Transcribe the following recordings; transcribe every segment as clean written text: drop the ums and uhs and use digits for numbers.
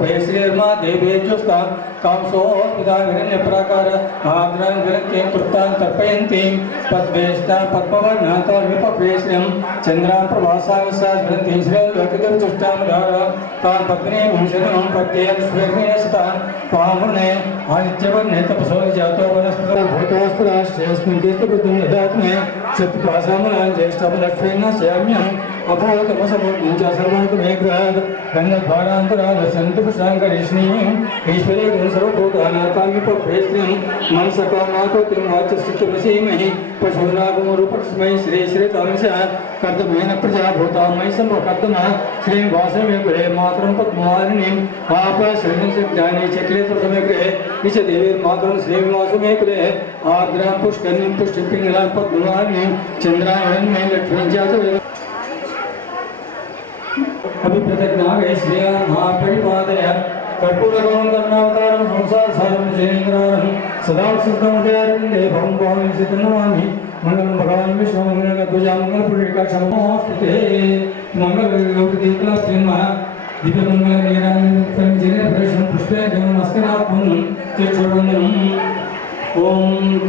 श्रीर्मा देवेजुस्ता कांसोस्मिताविरण्यप्राकार महाग्रां विरक्तिं कृतां तर्पयन्तीं पद्मेष्टा पद्मवर्णातो विपक्वेश्रियं चन्द्रां प्रभासाविशास्वरन्तीं श्रीलोकितजुष्टां धार तां पत्नीं भूषणं प्रत्ययश्वेर्मेष्टां पामुने आदित्यवर्णे तपसो जातो वनस्पतो भूतोस्त्राष्ट्रेऽस्मिन् कीर्तिबुद्धिं ददात्मे शत्रुपासामनां ज्येष्ठपदक्षेण स्याम्यम् अभोतमसमुद्यञ्च सर्वोतमे गृहात् गन्धद्वारान्तरादशन्तु पुष्टाङ्करिष्णीम् ईश्वरे गुणसर्वभूतानातामिपभ्रेस्त्रिं मनसकामातोतिं वाचस्थितमसीमहि पशूनागमरूपक्ष्मै श्री श्रीतामसः कर्तमेन प्रजाभूतामयि सम्भकर्तमः श्रीवासमे गृहे मातरं पद्मवारिणीम् आप श्रीनिज्ञाने चक्रे प्रथमे गृहे निचदेवीर्मातरं श्रीवासमे गृहे आर्द्रां पुष्करणीं पुष्टिपिङ्गलां पद्मवारिणीं चन्द्रायणमे लक्ष्मीं जातवेद अभिप्रतिज्ञागे श्रिया महापरिपादय कर्पूरगौरं कर्णावतारं संसारसारं जयेन्द्रारं सदा सुखमुदयारविन्दे भवं भवामि नमामि मंगलं भगवान् विष्णुमङ्गलध्वजा मङ्गलपुण्यकाक्षमोऽस्तुते मङ्गलगौरीदीपलाभ्यन्मः दिव्यमङ्गलनीराजनं पुष्पे नमस्कारात्मनं चक्षुर्वन्दनम् ॐ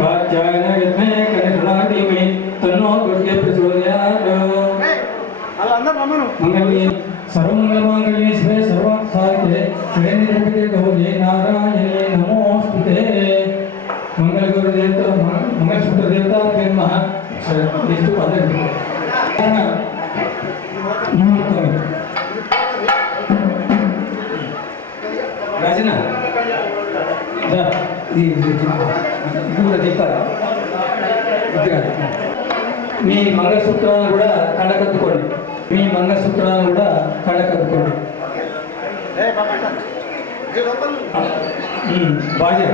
कात्यायनाय विद्महे कन्याकुमारी धीमहि तन्नो दुर्गे प्रचोदयात् मंगल्ये सर्वमंगलमांगल्ये शिवे सर्वार्थसाधिके शरण्ये गौरी नारायणे नमोस्तुते मंगलगौरीदेवता मंगलसूत्रदेवताभ्यो नमः इष्टु पदवी राजना మీ మంగళసూత్రాలను కూడా కండకత్తుకోండి మీ మంగళసూత్రాలను కూడా కండకత్తుకోండి బాజా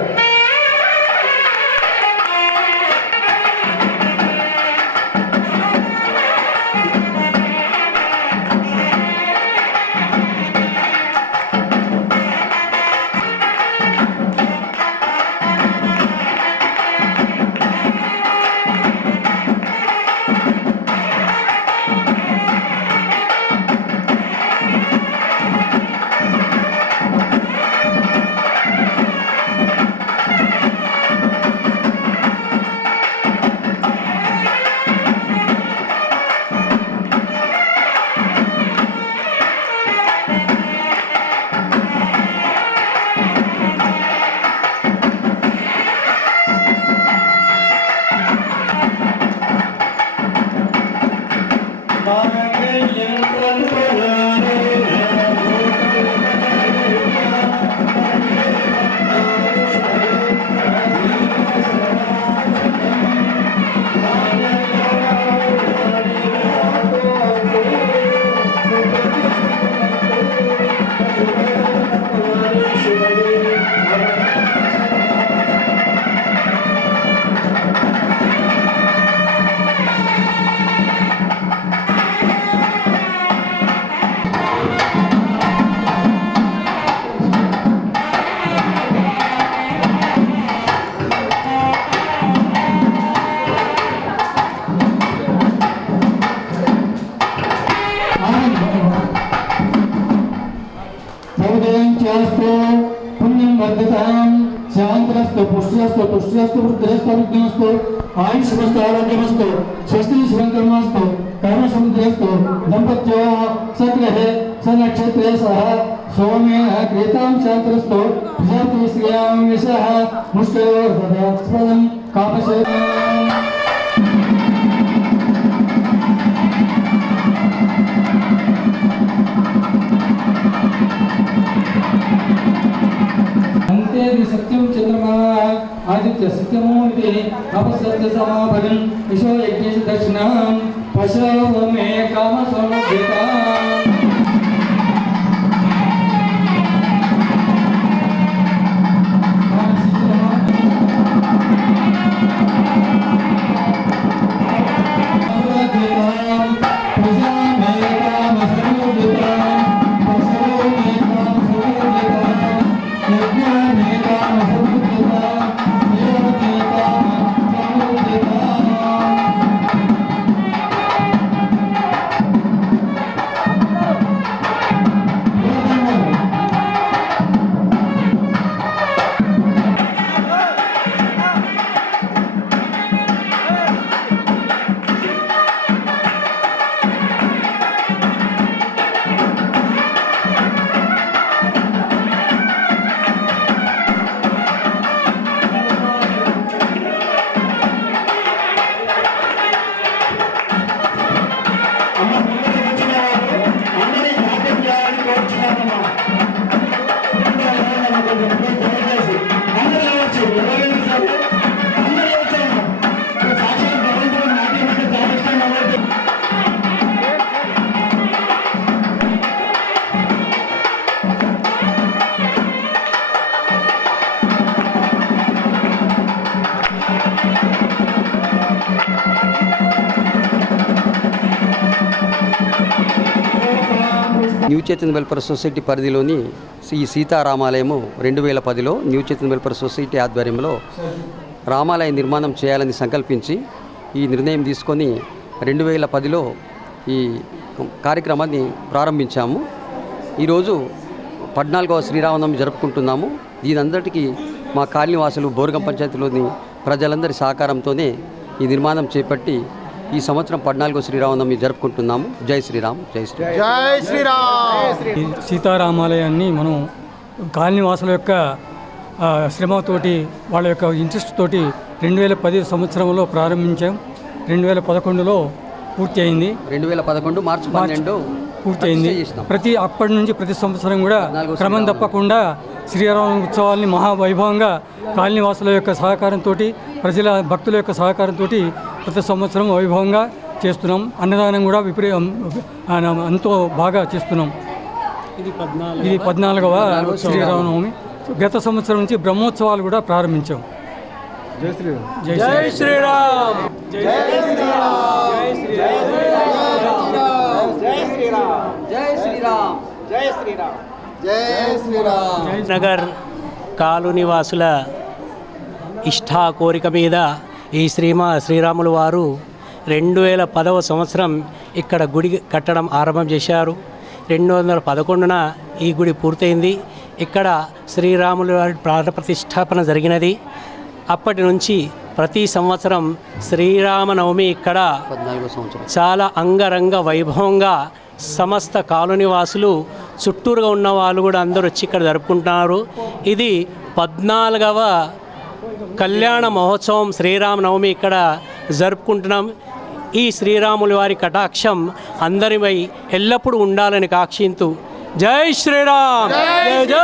पुण्यं वर्धतां शांतरस्तु पुष्टिरस्तु तुष्टिरस्तु वृद्धिरस्तु विघ्नस्तु आयुष्मस्तु आरोग्यमस्तु स्वस्ति शिवंकर्मस्तु कर्मसमुद्रस्तु दंपत्योः सद्गृहे सनक्षत्रे सह सोमेन क्रीतां शांतरस्तु प्रजापति श्रियां विषः मुष्टयोर्ददास्पदं कामशेषं सत्यम चंद्रमा आदित्य सत्यमो अपसत्य समापदं विश्व यज्ञ दक्षिणां पशव मे काम समवेता న్యూ చైతన్య వెల్ఫేర్ సొసైటీ పరిధిలోని ఈ సీతారామాలయము 2010లో న్యూ చైతన్య వెల్ఫేర్ సొసైటీ ఆధ్వర్యంలో రామాలయ నిర్మాణం చేయాలని సంకల్పించి ఈ నిర్ణయం తీసుకొని 2010లో ఈ కార్యక్రమాన్ని ప్రారంభించాము. ఈరోజు 14వ శ్రీరామనవమి జరుపుకుంటున్నాము. దీనంతటికీ మా కాలనీవాసులు బోర్గం పంచాయతీలోని ప్రజలందరి సహకారంతోనే ఈ నిర్మాణం చేపట్టి ఈ సంవత్సరం 14వ శ్రీరామనవమి జరుపుకుంటున్నాము. జై శ్రీరామ్, జై శ్రీరామ్, జై శ్రీరామ్. సీతారామాలయాన్ని మనం కాలనీవాసుల యొక్క శ్రమతోటి వాళ్ళ యొక్క ఇంట్రెస్ట్ తోటి 2010 సంవత్సరంలో ప్రారంభించాం. 2011లో పూర్తి అయింది. 2011 మార్చి 12 పూర్తి అయింది. అప్పటి నుంచి ప్రతి సంవత్సరం కూడా క్రమం తప్పకుండా శ్రీరామ ఉత్సవాల్ని మహావైభవంగా కాలనీవాసుల యొక్క సహకారంతో, ప్రజల భక్తుల యొక్క సహకారంతో ప్రతి సంవత్సరం వైభవంగా చేస్తున్నాం. అన్నదానం కూడా ఎంతో బాగా చేస్తున్నాం. ఇది 14వ శ్రీరామనవమి. గత సంవత్సరం నుంచి బ్రహ్మోత్సవాలు కూడా ప్రారంభించాం. జై శ్రీరామ్, జై శ్రీరామ్, జై శ్రీరామ్, జై శ్రీరామ్, జై శ్రీరామ్. నగర్ కాలనీవాసుల ఇష్టా కోరిక మీద ఈ శ్రీరాములు వారు 2010వ సంవత్సరం ఇక్కడ గుడి కట్టడం ఆరంభం చేశారు. 2011న ఈ గుడి పూర్తయింది. ఇక్కడ శ్రీరాములు వారి ప్రాణ ప్రతిష్టాపన జరిగినది. అప్పటి నుంచి ప్రతి సంవత్సరం శ్రీరామనవమి ఇక్కడ చాలా అంగరంగ వైభవంగా సమస్త కాలనీవాసులు చుట్టూరుగా ఉన్న వాళ్ళు కూడా అందరూ వచ్చి ఇక్కడ జరుపుకుంటున్నారు. ఇది 14వ కళ్యాణ మహోత్సవం శ్రీరామనవమి ఇక్కడ జరుపుకుంటున్నాం. ఈ శ్రీరాముల వారి కటాక్షం అందరిపై ఎల్లప్పుడూ ఉండాలని కాక్షింతూ జై శ్రీరామ్, జై